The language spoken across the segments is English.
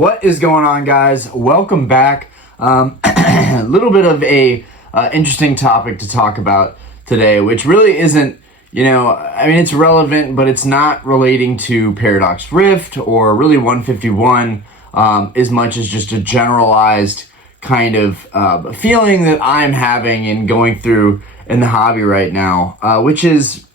What is going on, guys? Welcome back. A little bit of a interesting topic to talk about today, which really isn't, it's relevant, but it's not relating to Paradox Rift or really 151 as much as just a generalized kind of feeling that I'm having and going through in the hobby right now, which is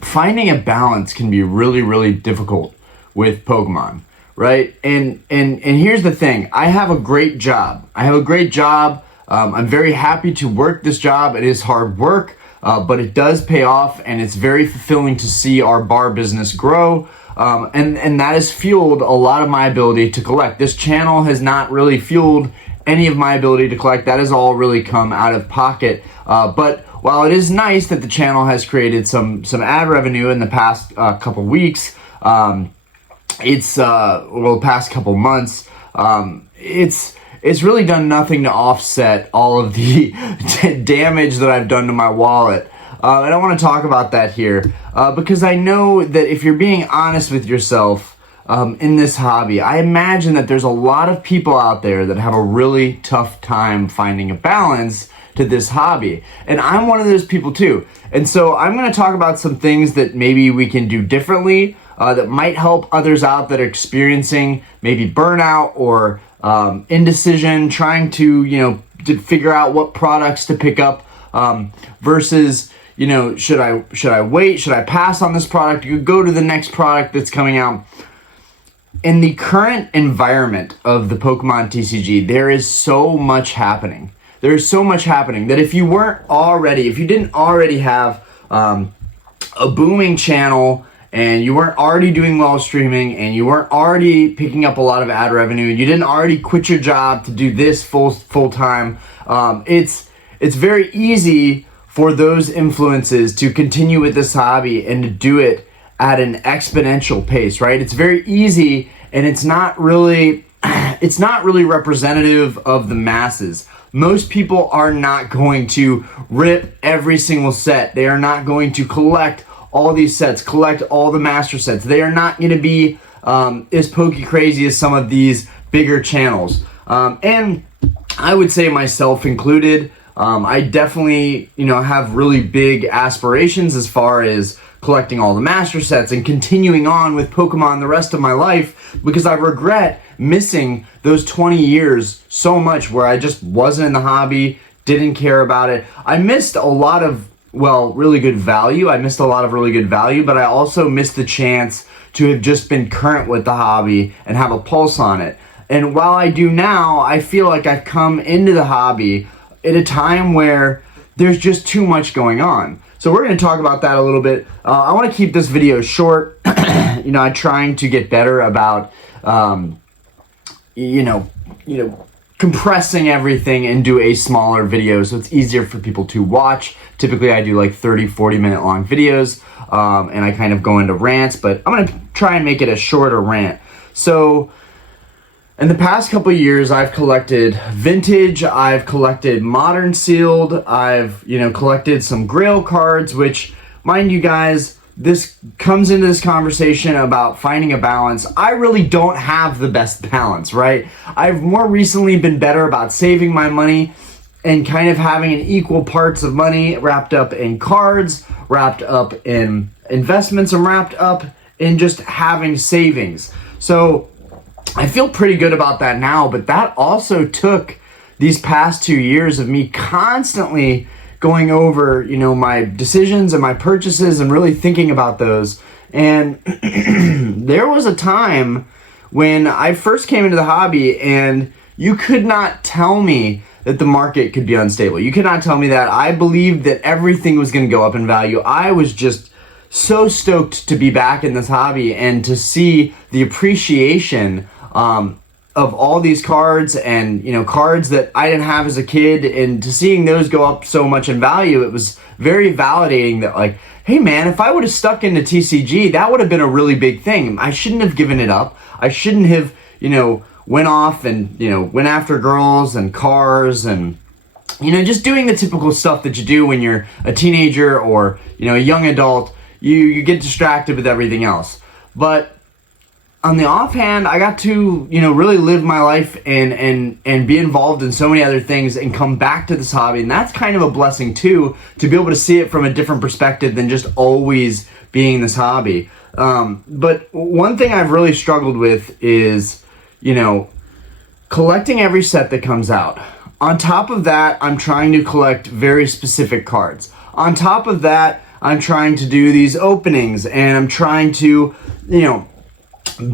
finding a balance can be really, really difficult with Pokemon, right? And here's the thing. I have a great job. I'm very happy to work this job. It is hard work, but it does pay off, and it's very fulfilling to see our bar business grow. And that has fueled a lot of my ability to collect. This channel has not really fueled any of my ability to collect. That has all really come out of pocket. But while it is nice that the channel has created some ad revenue in the past couple weeks, the past couple months, it's really done nothing to offset all of the damage that I've done to my wallet. And I want to talk about that here because I know that if you're being honest with yourself in this hobby, I imagine that there's a lot of people out there that have a really tough time finding a balance to this hobby. And I'm one of those people too. And so I'm going to talk about some things that maybe we can do differently that might help others out that are experiencing maybe burnout or indecision, trying to figure out what products to pick up versus should I wait? Should I pass on this product? You go to the next product that's coming out. In the current environment of the Pokemon TCG, there is so much happening. There's so much happening that if you didn't already have a booming channel and you weren't already doing well streaming and you weren't already picking up a lot of ad revenue, you didn't already quit your job to do this full time, it's very easy for those influences to continue with this hobby and to do it at an exponential pace, right? It's very easy, and it's not really representative of the masses. Most people are not going to rip every single set. They are not going to collect all these sets, collect all the master sets. They are not going to be as pokey crazy as some of these bigger channels. And I would say myself included, I definitely, have really big aspirations as far as collecting all the master sets and continuing on with Pokemon the rest of my life, because I regret missing those 20 years so much where I just wasn't in the hobby, didn't care about it. I missed a lot of, really good value. But I also missed the chance to have just been current with the hobby and have a pulse on it. And while I do now, I feel like I've come into the hobby at a time where there's just too much going on. So we're going to talk about that a little bit. I want to keep this video short. I'm trying to get better about, compressing everything into a smaller video so it's easier for people to watch. Typically, I do like 30, 40-minute long videos, and I kind of go into rants, but I'm going to try and make it a shorter rant. So in the past couple of years, I've collected vintage, I've collected modern sealed, I've, collected some grail cards, which, mind you guys, this comes into this conversation about finding a balance. I really don't have the best balance, right? I've more recently been better about saving my money and kind of having an equal parts of money wrapped up in cards, wrapped up in investments, and wrapped up in just having savings. So I feel pretty good about that now, but that also took these past 2 years of me constantly going over, my decisions and my purchases and really thinking about those. And there was a time when I first came into the hobby and you could not tell me that the market could be unstable. You could not tell me that. I believed that everything was going to go up in value. I was just so stoked to be back in this hobby and to see the appreciation of all these cards and, cards that I didn't have as a kid, and to seeing those go up so much in value, it was very validating that, like, hey man, if I would have stuck into TCG, that would have been a really big thing. I shouldn't have given it up. I shouldn't have, went off and, went after girls and cars and, just doing the typical stuff that you do when you're a teenager or, a young adult. You get distracted with everything else. But on the offhand, I got to, really live my life and be involved in so many other things and come back to this hobby. And that's kind of a blessing too, to be able to see it from a different perspective than just always being this hobby. But one thing I've really struggled with is, collecting every set that comes out. On top of that, I'm trying to collect very specific cards. On top of that, I'm trying to do these openings, and I'm trying to,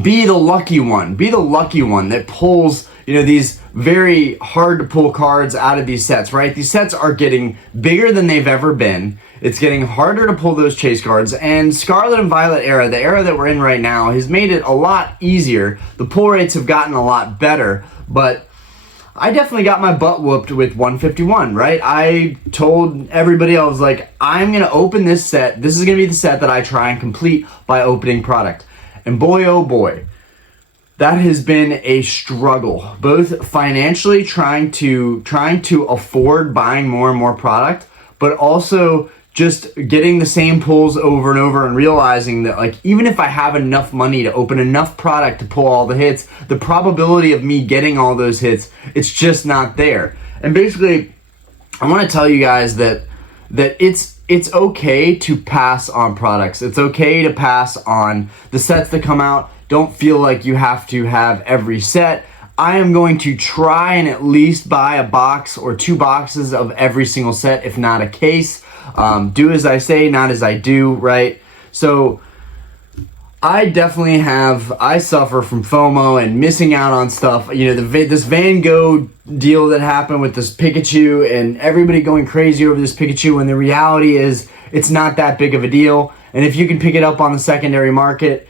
be the lucky one that pulls, these very hard to pull cards out of these sets, right? These sets are getting bigger than they've ever been. It's getting harder to pull those chase cards, and Scarlet and Violet era, the era that we're in right now, has made it a lot easier. The pull rates have gotten a lot better, but I definitely got my butt whooped with 151, right? I told everybody, I was like, I'm going to open this set. This is going to be the set that I try and complete by opening product. And boy, oh boy, that has been a struggle, both financially trying to afford buying more and more product, but also just getting the same pulls over and over and realizing that, like, even if I have enough money to open enough product to pull all the hits, the probability of me getting all those hits, it's just not there. And basically, I want to tell you guys that it's okay to pass on products. It's okay to pass on the sets that come out. Don't feel like you have to have every set. I am going to try and at least buy a box or 2 boxes of every single set, if not a case. Do as I say, not as I do, right? So I definitely I suffer from FOMO and missing out on stuff. This Van Gogh deal that happened with this Pikachu and everybody going crazy over this Pikachu, when the reality is it's not that big of a deal. And if you can pick it up on the secondary market,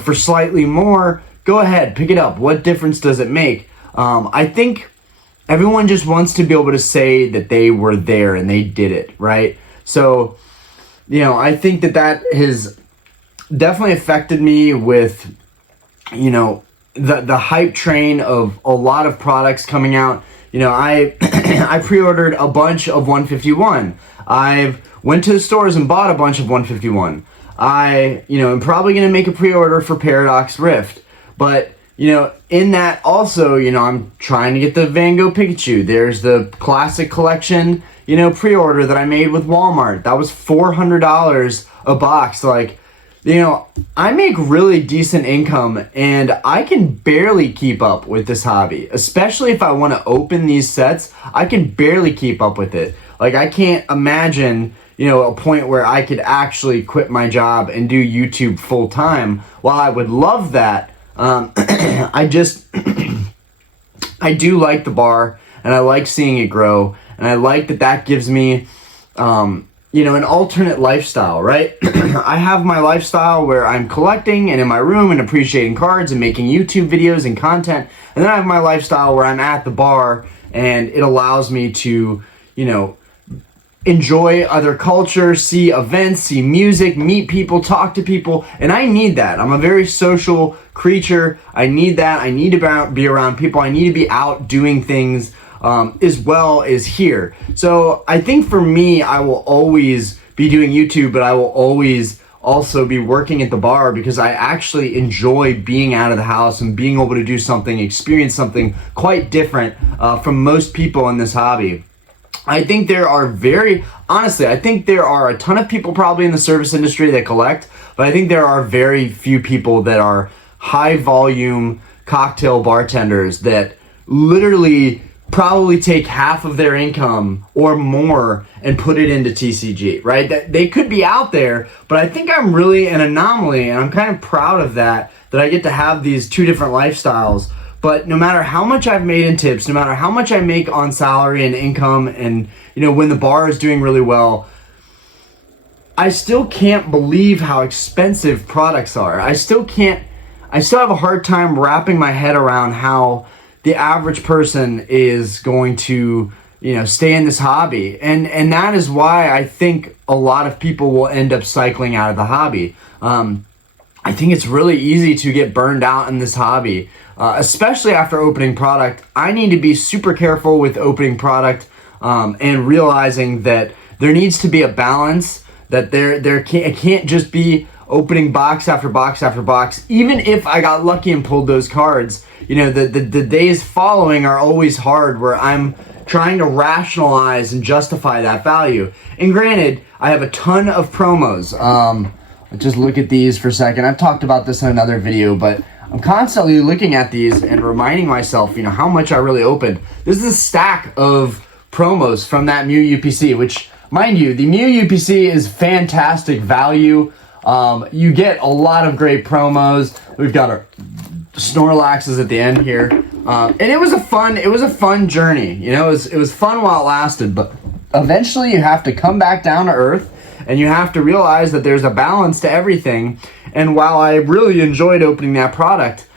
for slightly more, go ahead, pick it up. What difference does it make? I think everyone just wants to be able to say that they were there and they did it, right? So, I think that has definitely affected me with, the hype train of a lot of products coming out. I pre-ordered a bunch of 151. I've went to the stores and bought a bunch of 151. I'm probably going to make a pre-order for Paradox Rift. But, in that also, I'm trying to get the Van Gogh Pikachu. There's the Classic Collection, pre-order that I made with Walmart. That was $400 a box. Like, I make really decent income, and I can barely keep up with this hobby. Especially if I want to open these sets, I can barely keep up with it. Like, I can't imagine, a point where I could actually quit my job and do YouTube full time. While I would love that, I do like the bar, and I like seeing it grow, and I like that gives me, an alternate lifestyle, right? I have my lifestyle where I'm collecting and in my room and appreciating cards and making YouTube videos and content, and then I have my lifestyle where I'm at the bar, and it allows me to, enjoy other culture, see events, see music, meet people, talk to people, and I need that. I'm a very social creature. I need that. I need to be around people. I need to be out doing things as well as here. So I think for me, I will always be doing YouTube, but I will always also be working at the bar because I actually enjoy being out of the house and being able to do something, experience something quite different from most people in this hobby. I think there are I think there are a ton of people probably in the service industry that collect, but I think there are very few people that are high volume cocktail bartenders that literally probably take half of their income or more and put it into TCG, right? That they could be out there, but I think I'm really an anomaly, and I'm kind of proud of that I get to have these 2 different lifestyles. But no matter how much I've made in tips, no matter how much I make on salary and income, and when the bar is doing really well, I still can't believe how expensive products are. I still have a hard time wrapping my head around how the average person is going to, stay in this hobby. And that is why I think a lot of people will end up cycling out of the hobby. I think it's really easy to get burned out in this hobby. Especially after opening product. I need to be super careful with opening product and realizing that there needs to be a balance, that it can't just be opening box after box after box. Even if I got lucky and pulled those cards, you know, the days following are always hard, where I'm trying to rationalize and justify that value. And granted, I have a ton of promos. Just look at these for a second. I've talked about this in another video, but I'm constantly looking at these and reminding myself, you know, how much I really opened. This is a stack of promos from that Mew UPC, which, mind you, the Mew UPC is fantastic value. You get a lot of great promos. We've got our Snorlaxes at the end here, and it was a fun journey. You know, it was fun while it lasted, but eventually you have to come back down to earth, and you have to realize that there's a balance to everything. And while I really enjoyed opening that product,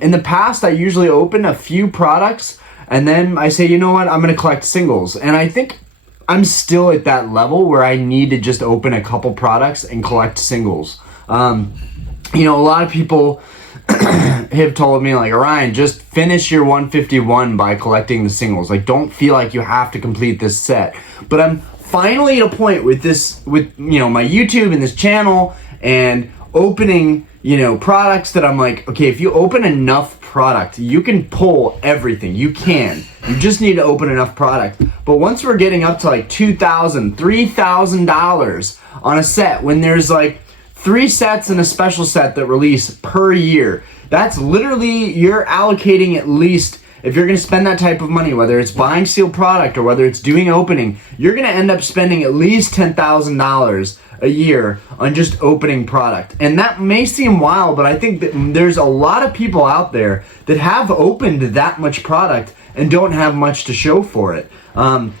in the past I usually open a few products and then I say, you know what, I'm going to collect singles. And I think I'm still at that level where I need to just open a couple products and collect singles. You know, a lot of people have told me, like, Ryan, just finish your 151 by collecting the singles. Like, don't feel like you have to complete this set. But I'm finally at a point with you know, my YouTube and this channel and opening, you know, products that I'm like, okay, if you open enough product, you can pull everything. You just need to open enough product. But once we're getting up to like $2,000, $3,000 on a set, when there's like 3 sets and a special set that release per year, that's literally, you're allocating at least, if you're going to spend that type of money, whether it's buying sealed product or whether it's doing opening, you're going to end up spending at least $10,000 a year on just opening product. And that may seem wild, but I think that there's a lot of people out there that have opened that much product and don't have much to show for it. And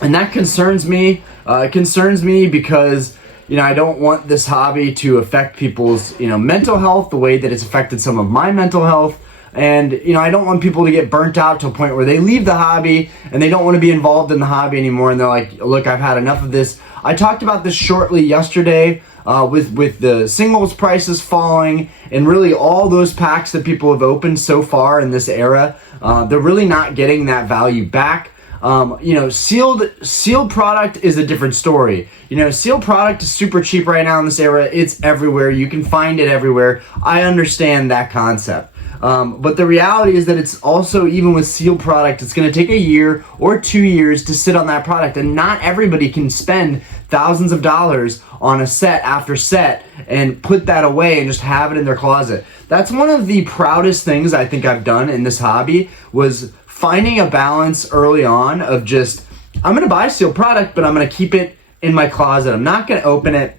that concerns me. It concerns me because, you know, I don't want this hobby to affect people's, you know, mental health the way that it's affected some of my mental health. And, you know, I don't want people to get burnt out to a point where they leave the hobby and they don't want to be involved in the hobby anymore. And they're like, look, I've had enough of this. I talked about this shortly yesterday with the singles prices falling and really all those packs that people have opened so far in this era. They're really not getting that value back. You know, sealed product is a different story. You know, sealed product is super cheap right now in this era. It's everywhere. You can find it everywhere. I understand that concept. But the reality is that it's also, even with sealed product, it's going to take a year or 2 years to sit on that product. And not everybody can spend thousands of dollars on a set after set and put that away and just have it in their closet. That's one of the proudest things I think I've done in this hobby, was finding a balance early on of just, I'm going to buy sealed product, but I'm going to keep it in my closet. I'm not going to open it.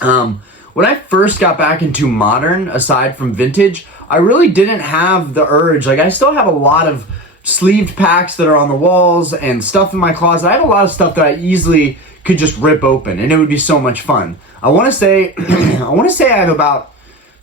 When I first got back into modern, aside from vintage, I really didn't have the urge. Like, I still have a lot of sleeved packs that are on the walls and stuff in my closet. I have a lot of stuff that I easily could just rip open and it would be so much fun. I want to say I have about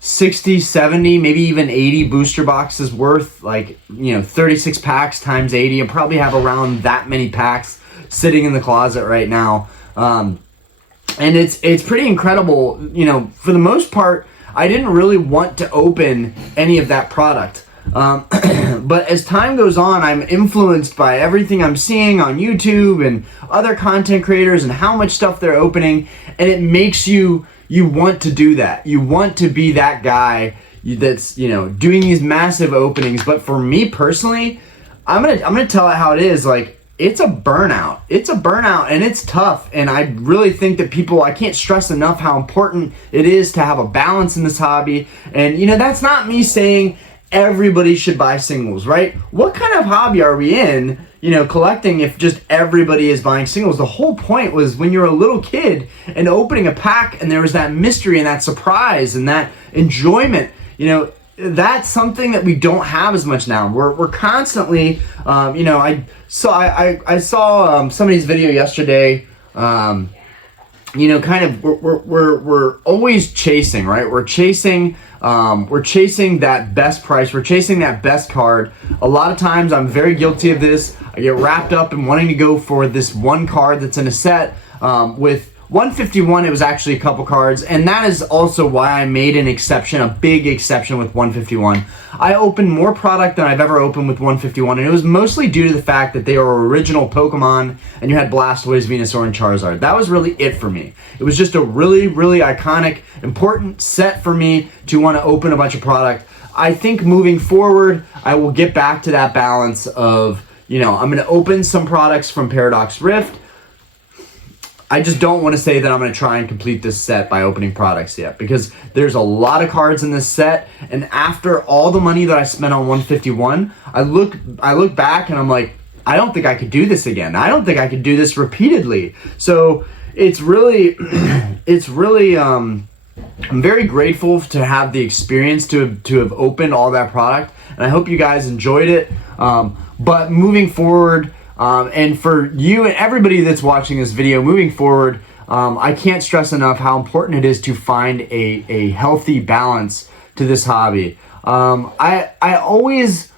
60, 70, maybe even 80 booster boxes worth, like, you know, 36 packs times 80, and probably have around that many packs sitting in the closet right now. And it's pretty incredible. You know, for the most part, I didn't really want to open any of that product. But as time goes on, I'm influenced by everything I'm seeing on YouTube and other content creators and how much stuff they're opening, and it makes you want to do that. You want to be that guy that's, you know, doing these massive openings. But for me personally, I'm gonna tell it how it is. Like, it's a burnout. It's a burnout, and it's tough. And I really think that I can't stress enough how important it is to have a balance in this hobby. And, you know, that's not me saying everybody should buy singles, right? What kind of hobby are we in, you know, collecting, if just everybody is buying singles? The whole point was when you're a little kid and opening a pack and there was that mystery and that surprise and that enjoyment, you know, that's something that we don't have as much now. We're constantly, you know, I saw somebody's video yesterday. You know, kind of we're always chasing, right? We're chasing that best price. We're chasing that best card. A lot of times, I'm very guilty of this. I get wrapped up in wanting to go for this one card that's in a set with 151, it was actually a couple cards, and that is also why I made an exception, a big exception with 151. I opened more product than I've ever opened with 151, and it was mostly due to the fact that they were original Pokemon, and you had Blastoise, Venusaur, and Charizard. That was really it for me. It was just a really, really iconic, important set for me to want to open a bunch of product. I think moving forward, I will get back to that balance of, I'm going to open some products from Paradox Rift. I just don't want to say that I'm going to try and complete this set by opening products yet, because there's a lot of cards in this set, and after all the money that I spent on 151, I look back and I'm like, I don't think I could do this again. I don't think I could do this repeatedly. So it's really, I'm very grateful to have the experience to have opened all that product, and I hope you guys enjoyed it. But moving forward, and for you and everybody that's watching this video, moving forward, I can't stress enough how important it is to find a healthy balance to this hobby. I always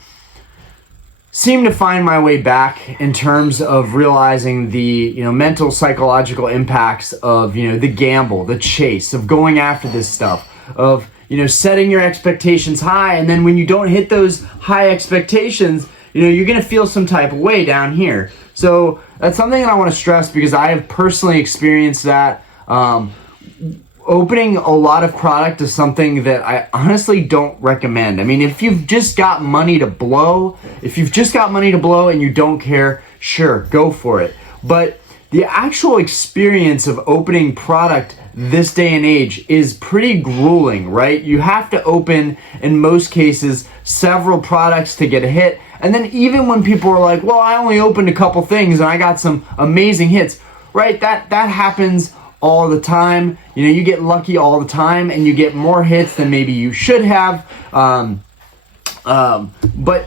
seem to find my way back in terms of realizing the mental, psychological impacts of the gamble, the chase, of going after this stuff, of setting your expectations high, and then when you don't hit those high expectations, you're gonna feel some type of way down here. So that's something that I want to stress, because I have personally experienced that. Opening a lot of product is something that I honestly don't recommend. I mean, if you've just got money to blow, and you don't care, sure, go for it. But the actual experience of opening product this day and age is pretty grueling, right? You have to open, in most cases, several products to get a hit. And then even when people are like, well, I only opened a couple things and I got some amazing hits, right? That happens all the time. You get lucky all the time, and you get more hits than maybe you should have. But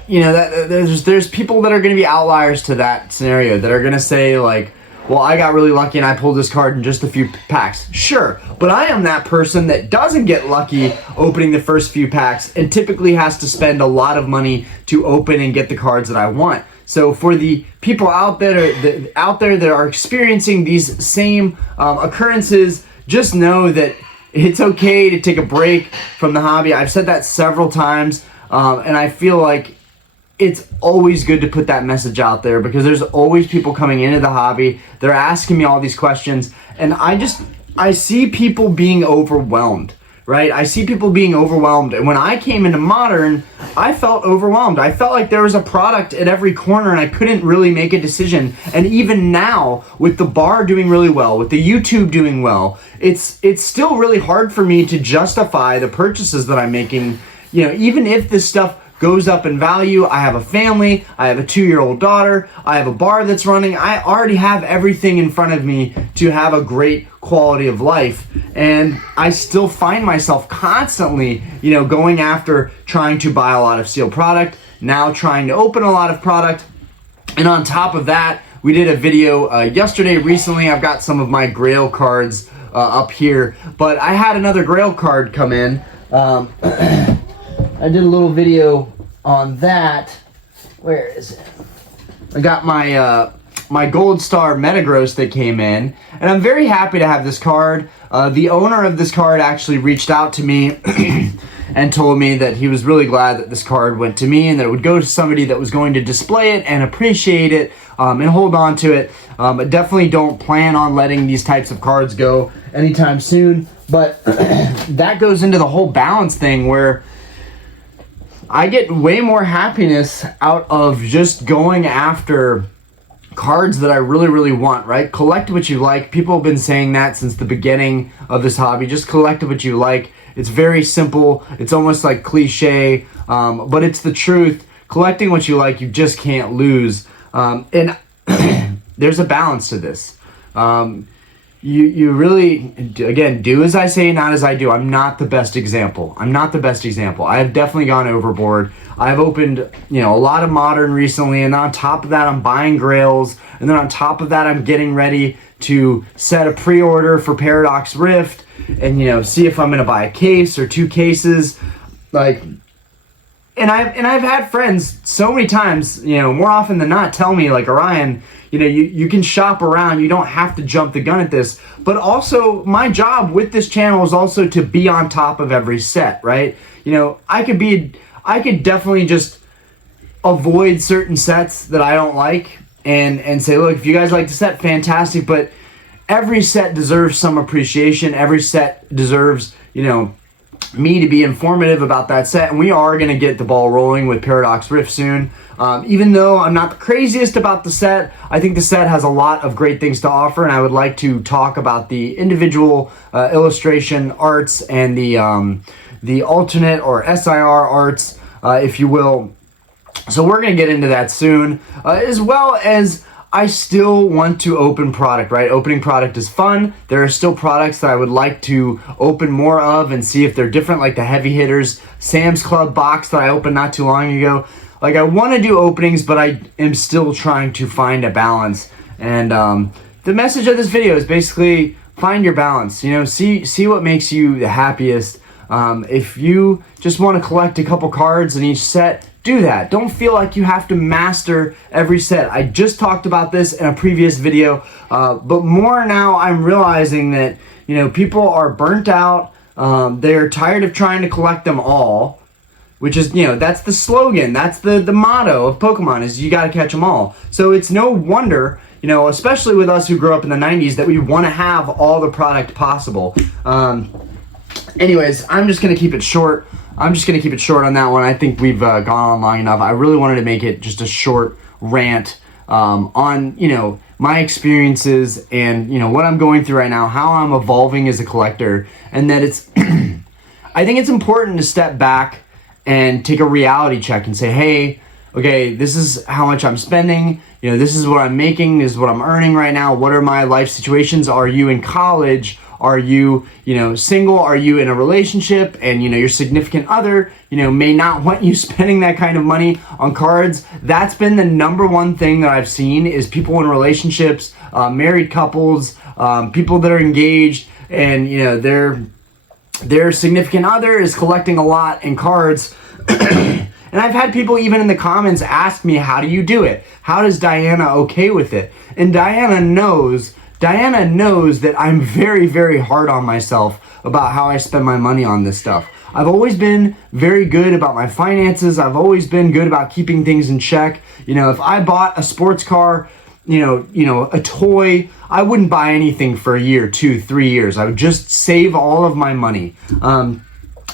there's people that are going to be outliers to that scenario, that are going to say like, well, I got really lucky and I pulled this card in just a few packs. Sure, but I am that person that doesn't get lucky opening the first few packs, and typically has to spend a lot of money to open and get the cards that I want. So for the people out there that are experiencing these same occurrences, just know that it's okay to take a break from the hobby. I've said that several times, and I feel like it's always good to put that message out there, because there's always people coming into the hobby. They're asking me all these questions, and I see people being overwhelmed, right? I see people being overwhelmed. And when I came into Modern, I felt overwhelmed. I felt like there was a product at every corner and I couldn't really make a decision. And even now, with the bar doing really well, with the YouTube doing well, it's still really hard for me to justify the purchases that I'm making. Even if this stuff goes up in value, I have a family, I have a 2-year-old daughter, I have a bar that's running, I already have everything in front of me to have a great quality of life, and I still find myself constantly, going after trying to buy a lot of sealed product, now trying to open a lot of product. And on top of that, we did a video yesterday recently. I've got some of my Grail cards up here, but I had another Grail card come in. I did a little video on that. Where is it? I got my Gold Star Metagross that came in, and I'm very happy to have this card. The owner of this card actually reached out to me and told me that he was really glad that this card went to me, and that it would go to somebody that was going to display it and appreciate it and hold on to it. I definitely don't plan on letting these types of cards go anytime soon, but that goes into the whole balance thing, where I get way more happiness out of just going after cards that I really, really want, right? Collect what you like. People have been saying that since the beginning of this hobby. Just collect what you like. It's very simple. It's almost like cliche, but it's the truth. Collecting what you like, you just can't lose. And there's a balance to this. You really, again, do as I say, not as I do. I'm not the best example. I have definitely gone overboard. I've opened, a lot of Modern recently, and on top of that, I'm buying Grails, and then on top of that, I'm getting ready to set a pre-order for Paradox Rift, and, see if I'm going to buy a case or 2 cases. Like, I've had friends so many times, more often than not, tell me like, Orion, you can shop around. You don't have to jump the gun at this. But also, my job with this channel is also to be on top of every set, right? I could definitely just avoid certain sets that I don't like and say, look, if you guys like the set, fantastic. But every set deserves some appreciation. Every set deserves, me to be informative about that set, and we are going to get the ball rolling with Paradox Rift soon. Even though I'm not the craziest about the set, I think the set has a lot of great things to offer, and I would like to talk about the individual illustration arts and the alternate or SIR arts, if you will. So we're going to get into that soon, as well as I still want to open product, right? Opening product is fun. There are still products that I would like to open more of and see if they're different, like the heavy hitters Sam's Club box that I opened not too long ago. Like, I want to do openings, but I am still trying to find a balance. And the message of this video is basically find your balance. See what makes you the happiest. If you just want to collect a couple cards in each set, do that. Don't feel like you have to master every set. I just talked about this in a previous video, but more now I'm realizing that, people are burnt out. They're tired of trying to collect them all, which is, that's the slogan. That's the motto of Pokemon is you got to catch them all. So it's no wonder, especially with us who grew up in the 90s, that we want to have all the product possible. Anyways, I'm just going to keep it short. on that one. I think we've gone on long enough. I really wanted to make it just a short rant on, my experiences and, what I'm going through right now, how I'm evolving as a collector, and that it's, I think it's important to step back and take a reality check and say, hey, okay, this is how much I'm spending. This is what I'm making. This is what I'm earning right now. What are my life situations? Are you in college? Are you, single? Are you in a relationship? And, your significant other, may not want you spending that kind of money on cards. That's been the number one thing that I've seen is people in relationships, married couples, people that are engaged, and, their significant other is collecting a lot in cards. And I've had people even in the comments ask me, how do you do it? How does Diana okay with it? And Diana knows that I'm very, very hard on myself about how I spend my money on this stuff. I've always been very good about my finances. I've always been good about keeping things in check. If I bought a sports car, a toy, I wouldn't buy anything for a year, 2, 3 years. I would just save all of my money.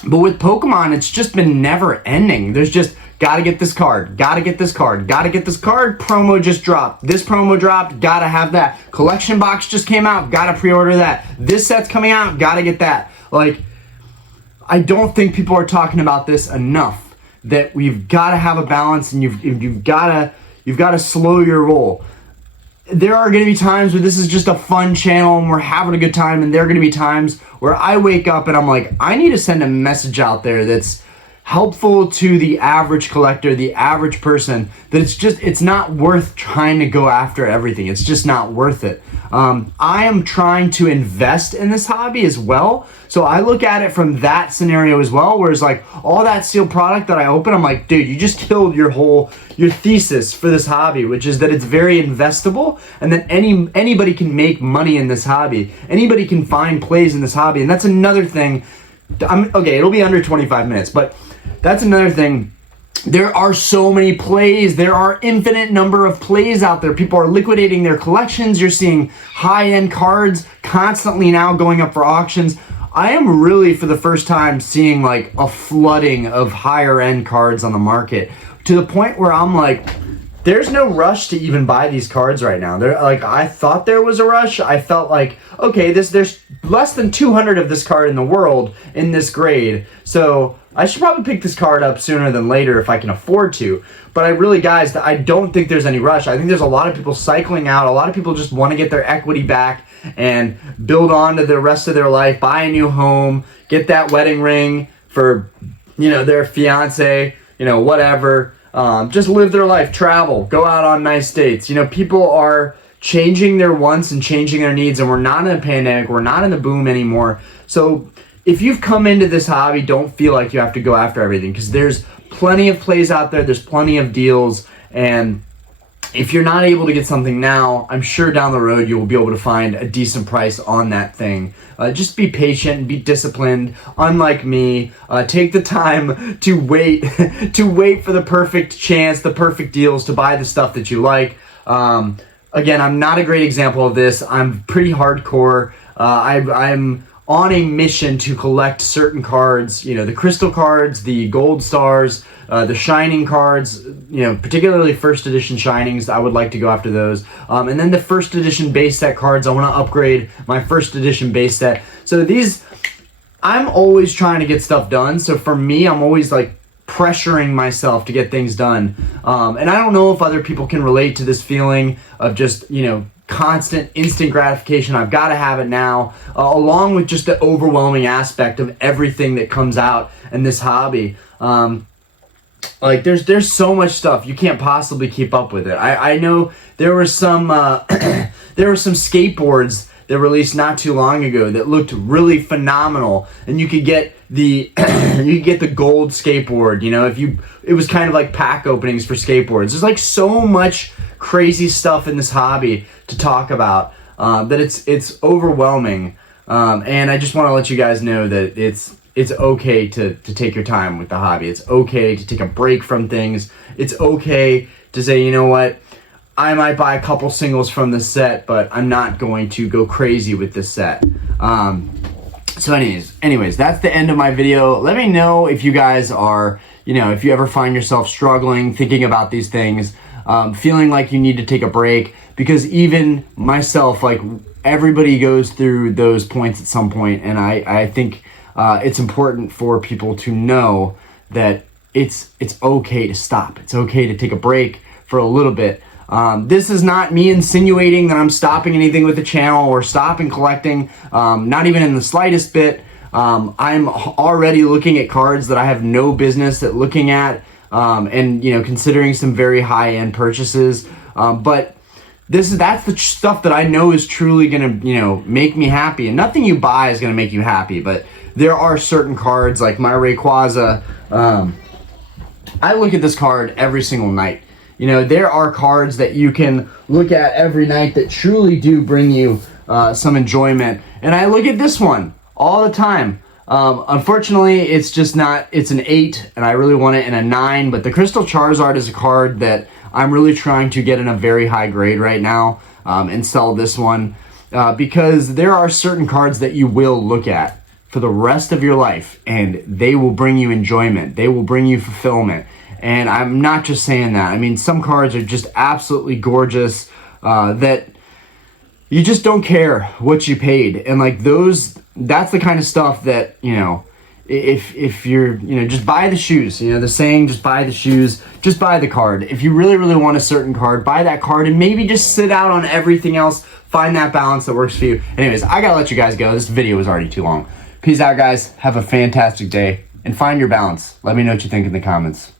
But with Pokemon, it's just been never ending. There's just, gotta get this card, gotta get this card, gotta get this card, promo just dropped, this promo dropped, gotta have that. Collection box just came out, gotta pre-order that. This set's coming out, gotta get that. Like, I don't think people are talking about this enough, that we've gotta have a balance and you've gotta slow your roll. There are going to be times where this is just a fun channel and we're having a good time, and there are going to be times where I wake up and I'm like, I need to send a message out there that's helpful to the average collector, the average person, that it's not worth trying to go after everything. It's just not worth it. I am trying to invest in this hobby as well. So I look at it from that scenario as well, where it's like all that sealed product that I open, I'm like, dude, you just killed your thesis for this hobby, which is that it's very investable and that anybody can make money in this hobby. Anybody can find plays in this hobby. And that's another thing. Okay, it'll be under 25 minutes, but that's another thing. There are so many plays. There are infinite number of plays out there. People are liquidating their collections. You're seeing high-end cards constantly now going up for auctions. I am really, for the first time, seeing like a flooding of higher-end cards on the market, to the point where I'm like, there's no rush to even buy these cards right now. I thought there was a rush. I felt like, okay, there's less than 200 of this card in the world in this grade, so I should probably pick this card up sooner than later if I can afford to. But guys, I don't think there's any rush. I think there's a lot of people cycling out. A lot of people just want to get their equity back and build on to the rest of their life, buy a new home, get that wedding ring for, their fiance, whatever. Just live their life, travel, go out on nice dates. People are changing their wants and changing their needs, and we're not in a pandemic. We're not in the boom anymore. So, if you've come into this hobby, don't feel like you have to go after everything, because there's plenty of plays out there, there's plenty of deals, and if you're not able to get something now, I'm sure down the road you will be able to find a decent price on that thing. Just be patient, be disciplined. Unlike me, take the time to wait, to wait for the perfect chance, the perfect deals to buy the stuff that you like. Again, I'm not a great example of this. I'm pretty hardcore. I'm on a mission to collect certain cards, the crystal cards, the gold stars, the shining cards, particularly first edition shinings. I would like to go after those. And then the first edition base set cards, I want to upgrade my first edition base set. So I'm always trying to get stuff done. So for me, I'm always like pressuring myself to get things done. And I don't know if other people can relate to this feeling of just, constant instant gratification. I've got to have it now, along with just the overwhelming aspect of everything that comes out in this hobby. Like there's so much stuff you can't possibly keep up with it. I know there were some skateboards that released not too long ago that looked really phenomenal, and you could get the gold skateboard. It was kind of like pack openings for skateboards. There's like so much crazy stuff in this hobby to talk about that it's overwhelming, and I just want to let you guys know that it's okay to take your time with the hobby. It's okay to take a break from things. It's okay to say, you know what, I might buy a couple singles from this set, but I'm not going to go crazy with this set. So anyways, that's the end of my video. Let me know if you guys are, if you ever find yourself struggling, thinking about these things, feeling like you need to take a break, because even myself, like everybody goes through those points at some point, and I think it's important for people to know that it's okay to stop. It's okay to take a break for a little bit. This is not me insinuating that I'm stopping anything with the channel or stopping collecting, not even in the slightest bit. I'm already looking at cards that I have no business at looking at, and considering some very high-end purchases, but that's the stuff that I know is truly gonna make me happy. And nothing you buy is gonna make you happy, but there are certain cards like my Rayquaza. I look at this card every single night. There are cards that you can look at every night that truly do bring you some enjoyment, and I look at this one all the time. Unfortunately, it's just not. It's an 8, and I really want it in a 9. But the Crystal Charizard is a card that I'm really trying to get in a very high grade right now, and sell this one, because there are certain cards that you will look at for the rest of your life, and they will bring you enjoyment. They will bring you fulfillment. And I'm not just saying that. I mean, some cards are just absolutely gorgeous, that you just don't care what you paid. And like that's the kind of stuff that, if you're, just buy the shoes. The saying, just buy the shoes, just buy the card. If you really, really want a certain card, buy that card, and maybe just sit out on everything else. Find that balance that works for you. Anyways, I gotta let you guys go. This video was already too long. Peace out, guys. Have a fantastic day, and find your balance. Let me know what you think in the comments.